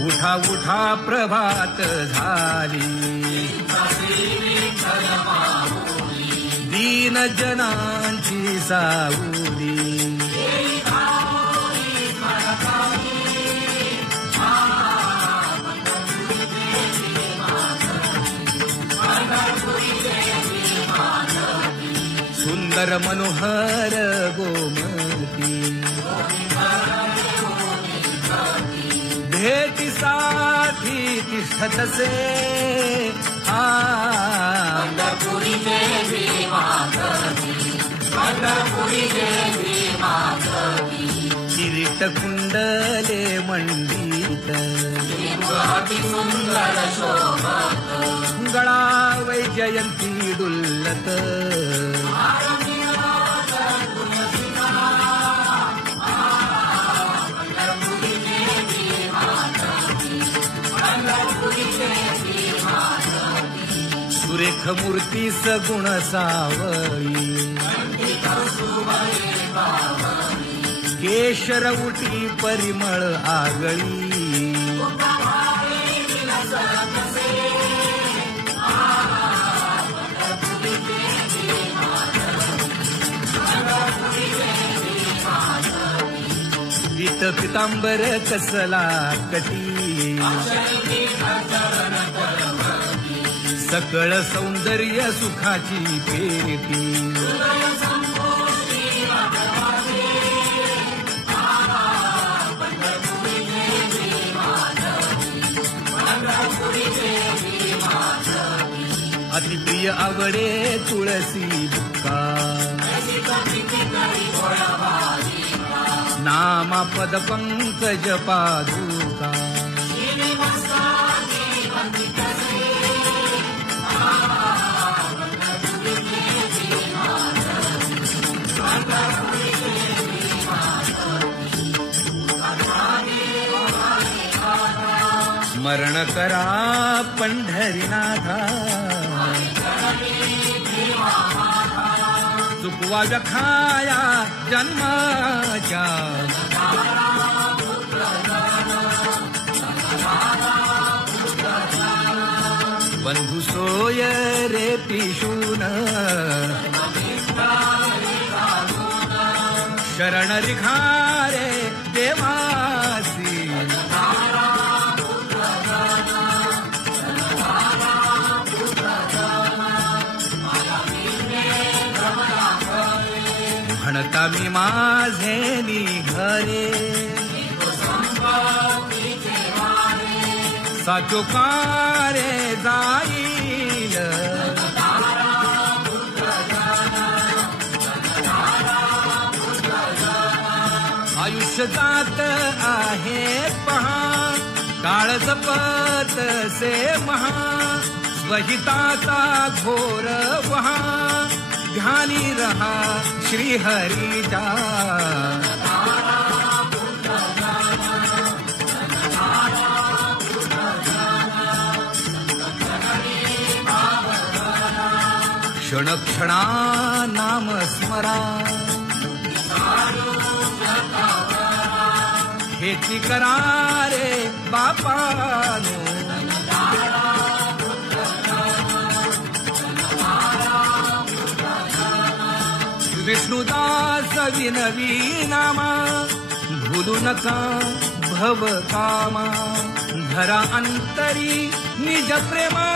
उठा उठा प्रभात झाली, दीन जनांची सावली. सुंदर मनोहर गोमती, भेटीसाठी तिष्ठतसे पंढरपुरी देवी माधवी, पंढरपुरी देवी माधवी. किरीट कुंडले मंडित, अति सुंदर शोभत, गळा वैजयंती डुल्लत. सुरेख मूर्ती सगुण सावळी, केशर उटी परिमळ आगळी. पीत पितांबर कसला कटी, सकळ सौंदर्य सुखाची पेटी. अतिप्रिय आवडे तुळसी बुक्का, नामा पद पंकज पादुका. स्मरण करा पंढरीनाथा, चुकवा व्यखाया जन्माच्या. बंधू सोय रे पिशून, शरण रिखारे देवासी. म्हणता मी माझे निघरे, साचोकारे जाईल. आयुष्य जात आहे पहा, काळ जपत से महा. स्वहिताचा घोर वहा, ध्यानी रहा श्रीहरीचा. क्षण क्षणा नाम स्मरा, हेची करा रे बापानो. विष्णुदास विनवी नामा, भूलू नका भव कामा. धरा अंतरी निज प्रेमा,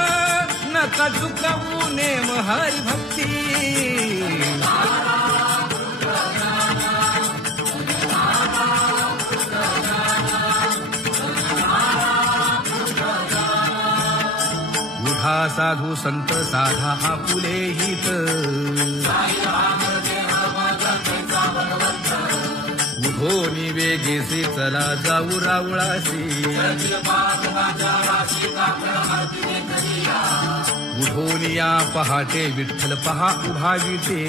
नका चुकवू नेम हरी भक्ती. उठा साधू संत साधा आपुले हित, उठोनी वेगेसी चला जाऊ रावळासी. उठोनी या पहाटे विठ्ठल पहा उभा विटे,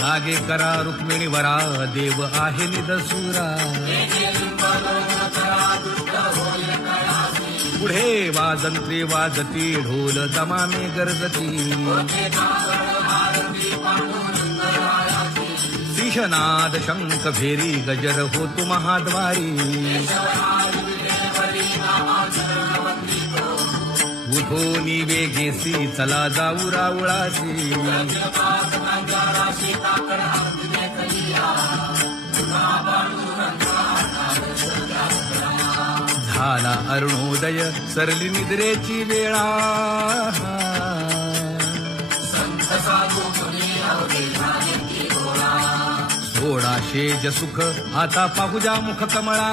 जागे करा रुक्मिणी वरा, देव आहे निदसुरा. पुढे वाजंत्री वाजती, ढोल दमामे गरजती. शंखनाद शंख फेरी गजर होतो महाद्वारी उठोनी वेगेसी चला जाऊ रावळासी झाला अरुणोदय सरली निद्रेची वेळा सोडा शेज सुख आता पाहुजा मुख कमळा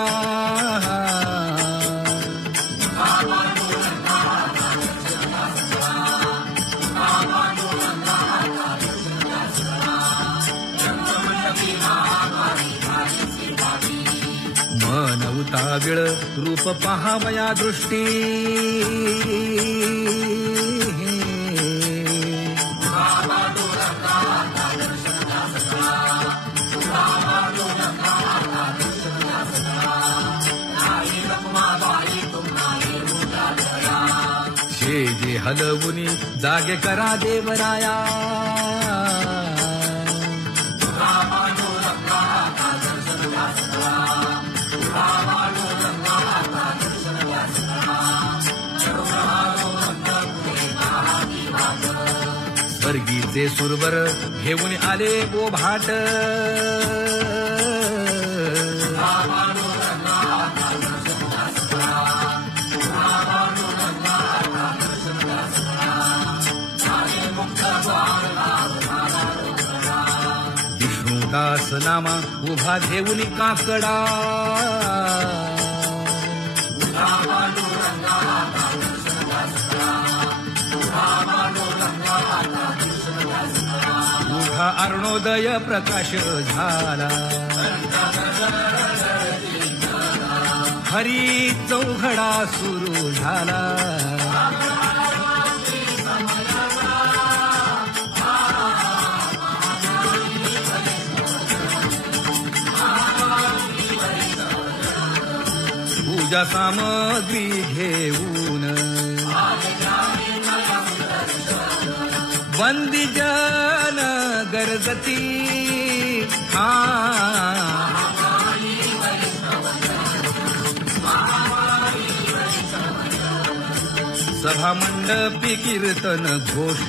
मन उताविळ रूप पहावया दृष्टी जे हलवुनी जागे करा देवराया स्वर्गीचे सुरवर घेऊन आले बोभाट विष्णुदास नामा उभा घेऊन काकडा उठा अरुणोदय प्रकाश झाला हरी चौघडा सुरू झाला पूजा सामग्री घेऊन वंदी जन गरजती सभा मंडपी कीर्तन घोष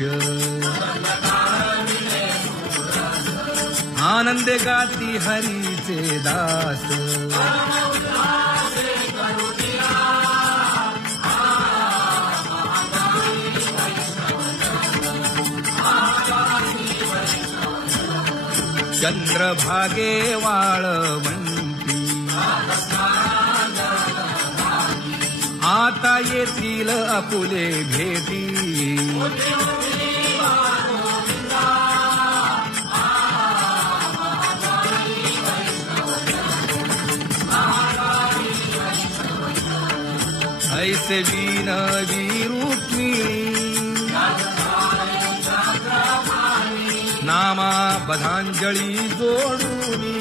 आनंदे गाती हरीचे दास चंद्रभागे वाळवंती आता येतील अपुले भेटी ऐसे विनवी रुक्मिणी नामा बधांजळी जोडूनी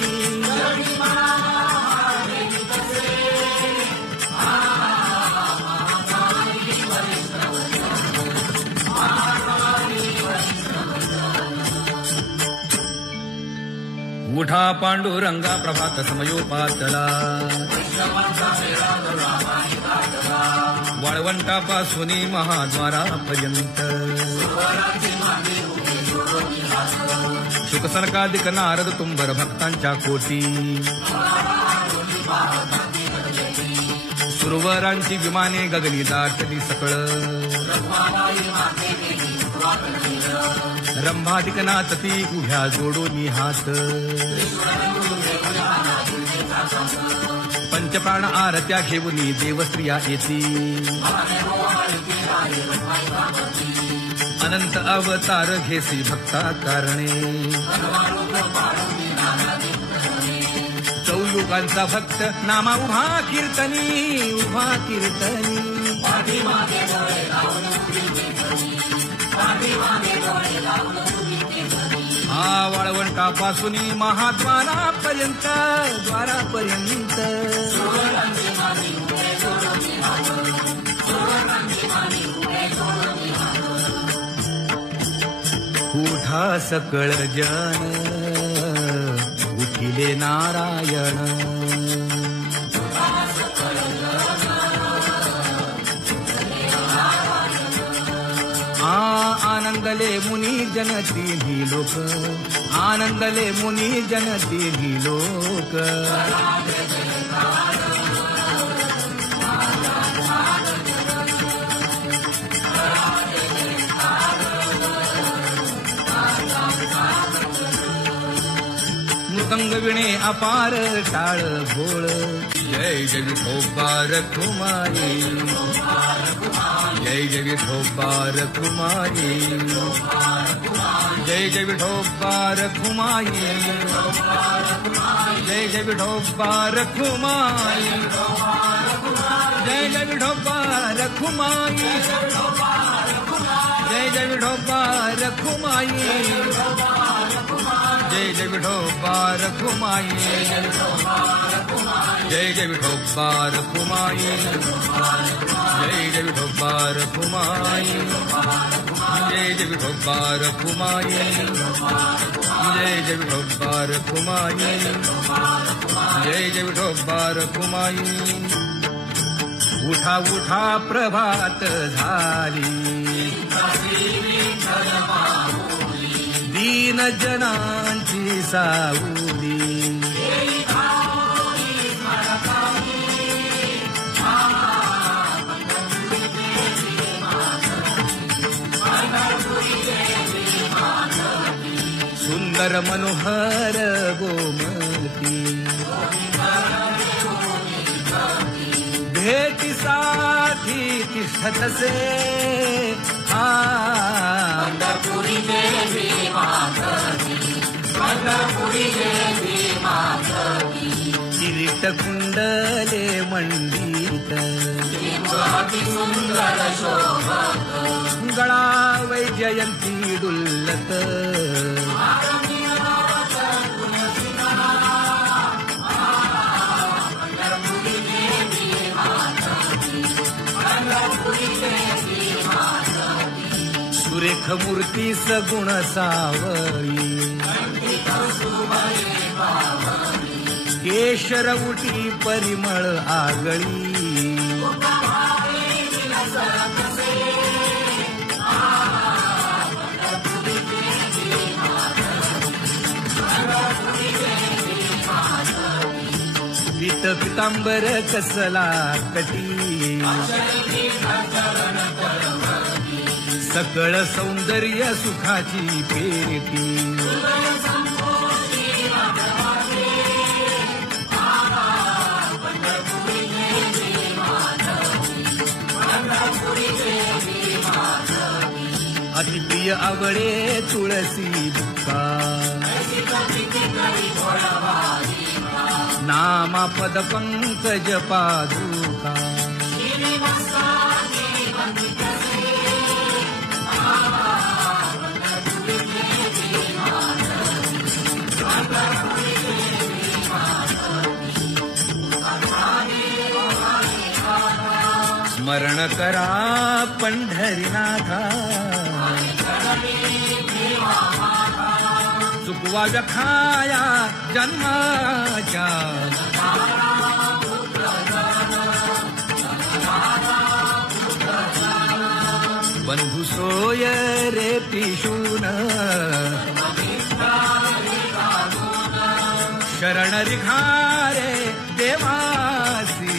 उठा पांडुरंगा प्रभात समयोपातला वाळवंटापासून महाद्वारापर्यंत शुकसनकादिक नारद तुंबर भक्तांच्या कोटी सुरवरांची विमाने गगनी दाटली सकळ रंभादिक नाचती उभ्या जोडून हात पंचप्राण आरत्या घेऊन देवस्त्रिया येती अनंत अवतार घेसी भक्ता कारणे चौयुगांचा भक्त नामा उभा कीर्तनी हा वाळवंटापासून महाद्वारापर्यंत उठा सकळ जन लिहिले नारायण. आनंदले मुनी जनती ही लोक, आनंदले मुनी जनती ही लोक. मृदंग विणे अपार टाळ भोळ. जय जय विठोबा रखुमाई, जय जय विठोबा रखुमाई, जय जय विठोबा रखुमाई, जय जय विठोबा रखुमाई, जय जय विठोबा रखुमाई, जय जय विठोबा रखुमाई, जय जय विठोबा रखुमाई, जय जय विठोबा रखुमाई, जय जय विठोबा रखुमाई, जय जय विठोबा रखुमाई, जय जय विठोबा रखुमाई, जय जय विठोबा रखुमाई. उठा उठा प्रभात झाली, दीन जनांची सावली. सुंदर मनोहर गोमती, भेटीसाठी तिष्ठतसे. पंढरपुरी देवी मातकी, पंढरपुरी देवी मातकी. किरीट कुंडले मंडित, अति सुंदर शोभत. गळा वैजयंती डुल्लत. पंढरपुरी देवी मातकी, पंढरपुरी देवी मातकी. सुरेख मूर्ती सगुण सावळी, केशर उटी परिमळ आगळी. पीत पितांबर कसला कटी, सकळ सौंदर्य सुखाची पेटी. अतिप्रिय आवडे तुळसी बुक्का, नामा पद पंकज पादुका. स्मरण करा पंढरीनाथा, चुकवा व्यखाया जन्माच्या. बंधू सोय रे पिशून, शरण रिघारे देवासी.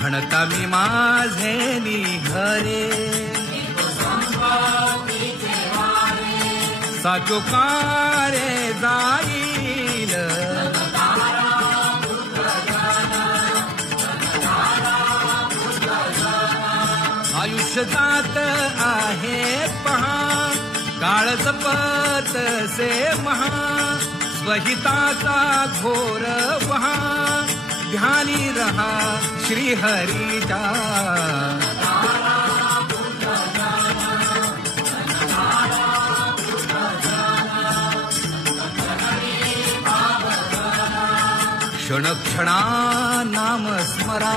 म्हणता मी माझे निघरे, साचो कारे जाईल. आयुष्य जात आहे पहा, काळ जपत से महा. स्वहिताचा घोर वहा, ध्यानी रहा श्रीहरीचा. क्षण क्षणा नाम स्मरा,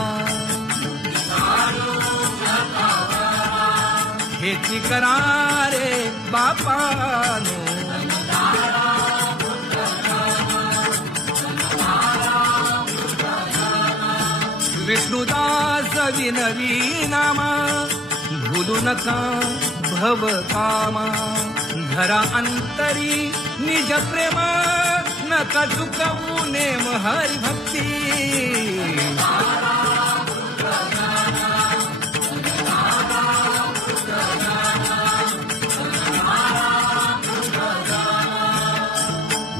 हेची करारे बापानो. विष्णुदास विनवी नामा भूलू नका भव कामा. धरा अंतरी निज प्रेम नका चुकवू नेम हरी भक्ती.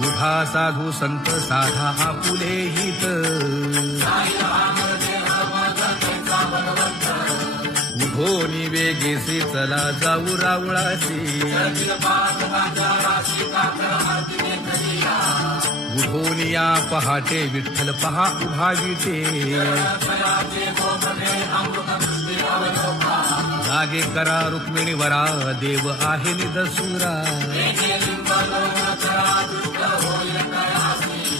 उठा साधू संत साधा आपुले हित. उठोनी वेगेसी चला जाऊ रावळासी. उठोनी या पहाटे विठ्ठल पहा उभा विटे. जागे करा रुक्मिणी वरा देव आहे निदसुरा.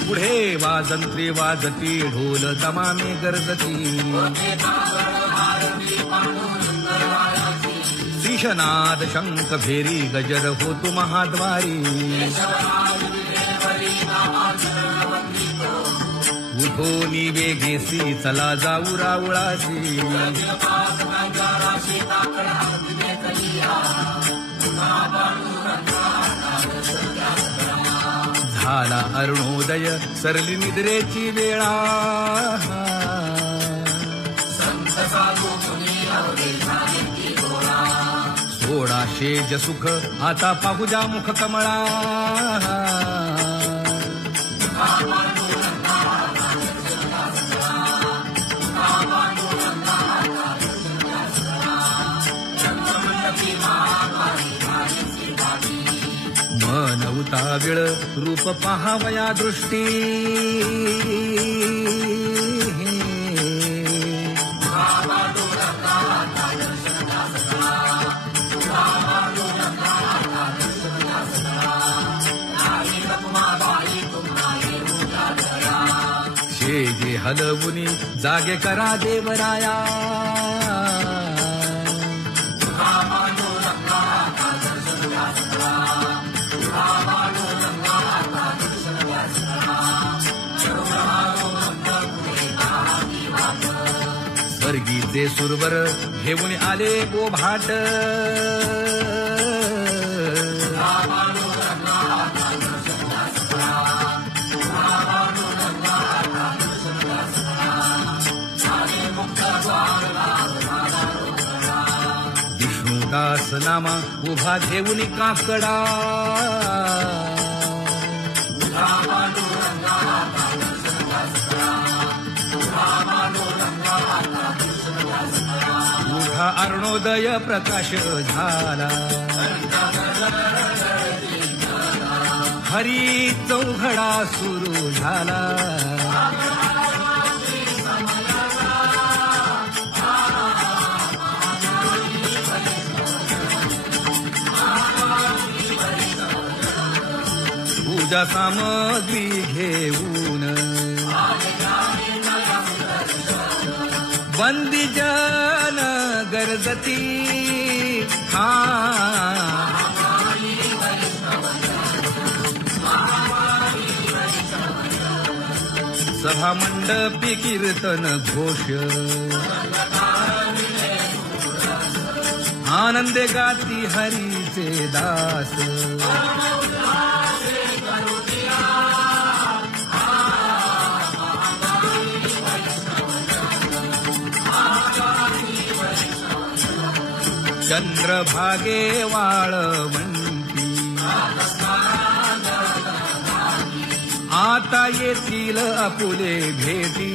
पुढे वाजंत्री वाजती ढोल तमामे गरजती. श्रीशनाद शंख फेरी गजर होतो महाद्वारी. उठोनी वेगेसी चला जाऊ रावळासी. झाला अरुणोदय सरली निद्रेची वेळा. सोडा शेज सुख आता पाहू जा मुख कमळा. मन उताविळ रूप पहावया दृष्टी. शेजे हलवुनी जागे करा देवराया. स्वर्गीचे सुरवर घेऊन आले बोभाट. विष्णुदास नामा उभा घेऊन काकडा. उठा अरुणोदय प्रकाश झाला. हरी चौघडा सुरू झाला. पूजा सामग्री घेऊन बंदी जन गरजती. हा सभा मंडपी कीर्तन घोष. आनंदे गाती हरीचे दास. चंद्रभागे वाळवंती आता येतील आपुले भेटी.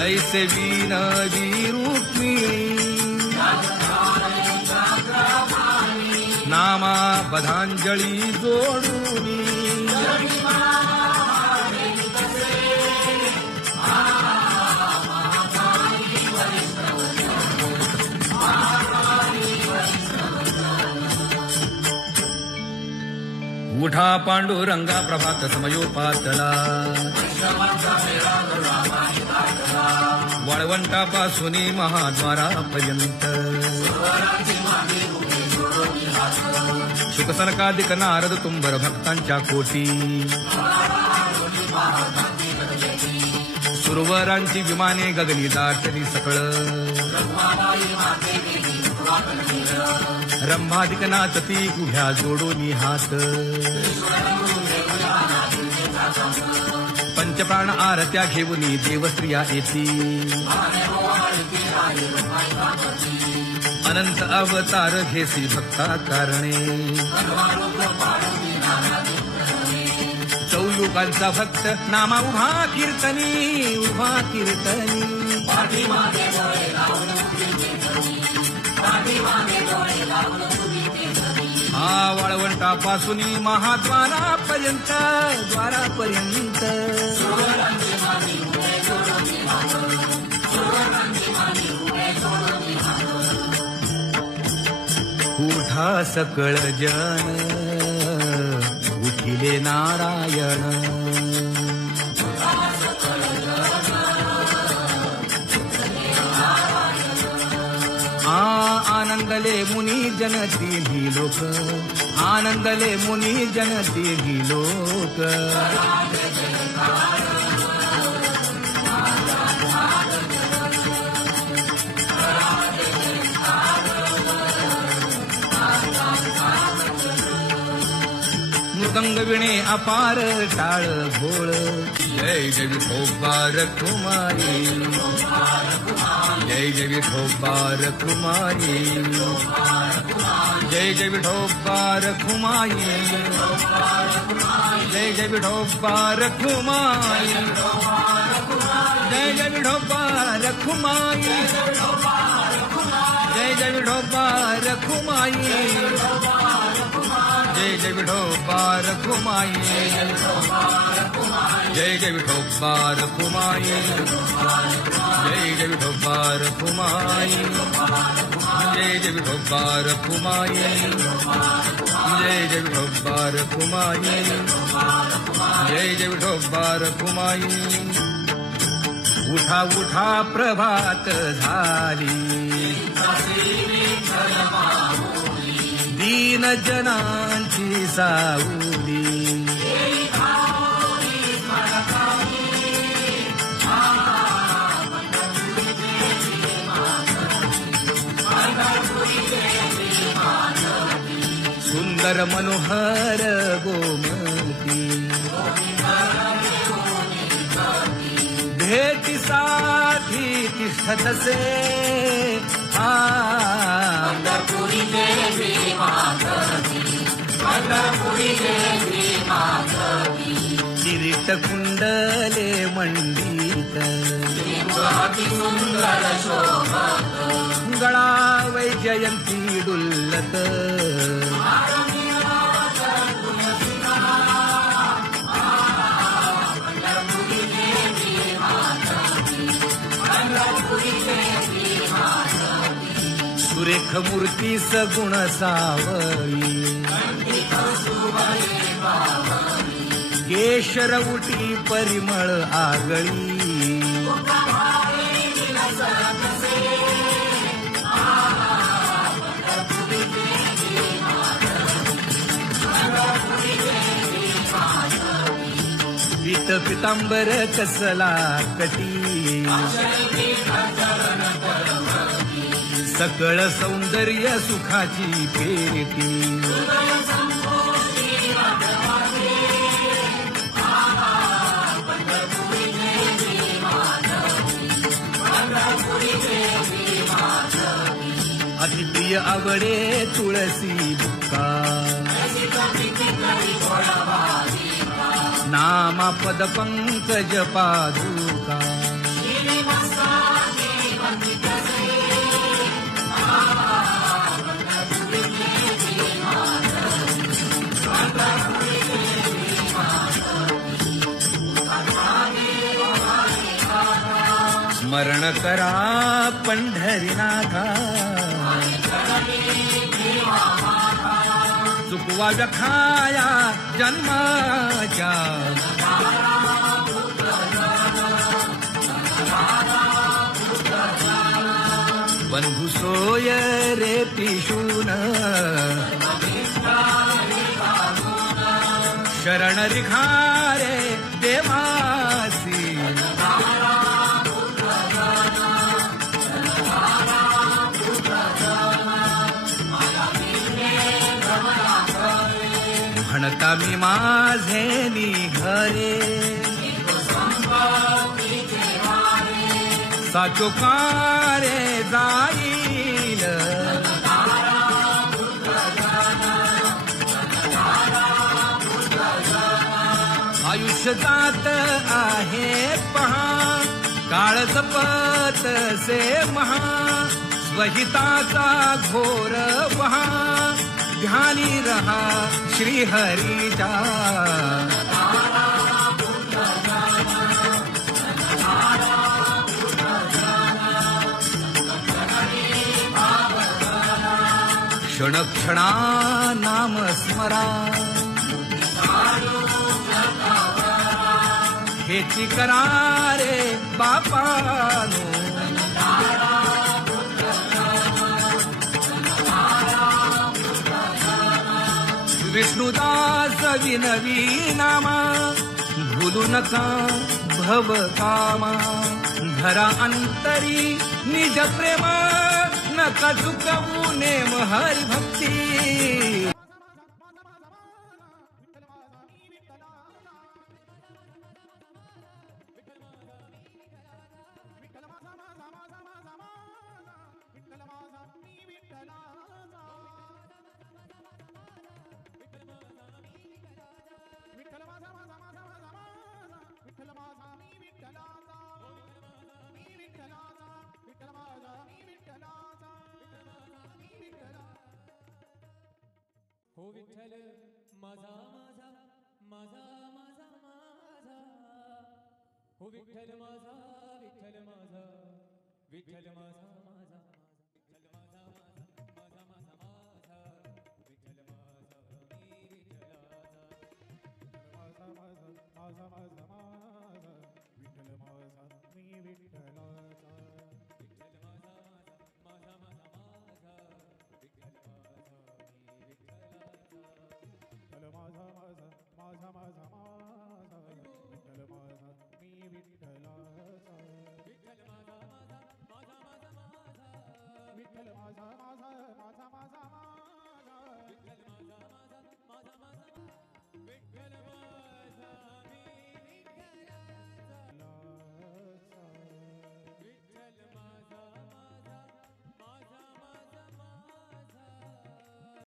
ऐसे विनवी रुक्मिणी नामा बधांजळी जोडूनी. उठा पांडुरंगा प्रभात समयोपातला वाळवंटापासून महाद्वारापर्यंत शुकसनकादिक नारद तुंबर भक्तांच्या कोटी सुरवरांची विमाने गगनी दाटली सकळ रंभादिक नाचती उभ्या जोडोनी हात पंचप्राण आरत्या घेऊनी देवस्त्रिया येती अनंत अवतार घेसी भक्ता कारणे चौयुगांचा भक्त नामा उभा कीर्तनी हा वाळवंटापासून महाद्वारापर्यंत उठा सकळ जन उठिले नारायण आनंदले मुनी जन तिन्ही लोक आनंदले मुनी जन तिन्ही लोक मृदंग विणे अपार टाळ भोळ जय जय विठोबा रखुमाई जय जय विठोबा रखुमाई जय जय विठोबा रखुमाई जय जय विठोबा रखुमाई जय जय विठोबा रखुमाई जय जय विठोबा रखुमाई जय जय विठोबा रखुमाई जय जय विठोबा रखुमाई जय जय विठोबा रखुमाई जय जय विठोबा रखुमाई जय जय विठोबा रखुमाई जय जय विठोबा रखुमाई उठा उठा प्रभात झाली दीन जनांची सावली सुंदर मनोहर गोमती भेटीसाठी तिष्ठतसे पंढरपुरी देवी माधवी पंढरपुरी देवी माधवी किरीट कुंडले मंडित अति सुंदर शोभत गळा वैजयंती डुल्लत पंढरपुरी देवी माधवी पंढरपुरी देवी माधवी सुरेख मूर्ती सगुण सावळी केशर उटी परिमळ आगळी पीत पितांबर कसला कटी सकळ सौंदर्य सुखाची पेटी अतिप्रिय आवडे तुळसी बुक्का नामा पद पंकज पादुका स्मरण करा पंढरीनाथा चुकवा व्यखाया जन्माच्या बंधू सोय रे पिशून शरण रिखारे देवासी म्हणता मी माझे निघरे साचो कारे जाईल आयुष्य जात आहे पहा काळ जपत से महा स्वहिताचा घोर वहा ध्यानी रहा श्री हरीचा क्षण क्षणा नाम स्मरा हेची करारे बापानो विष्णुदास विनवी नामा भूलू नका भव कामा धरा अंतरी निज प्रेमा नका चुकवू नेम हरी भक्ती हो विठ्ठल माझा माझा माझा माझा माझा हो विठ्ठल माझा विठ्ठल माझा विठ्ठल माझा माझा विठ्ठल माझा माझा माझा माझा विठ्ठल माझा मी विठ्ठलाचा माझा माझा माझा माझा माझा विठ्ठल माझा मी विठ्ठलाचा विठ्ठल माझा माझा माझा माझा विठ्ठल माझा मी विठ्ठलाचा माझा माझा माझा माझा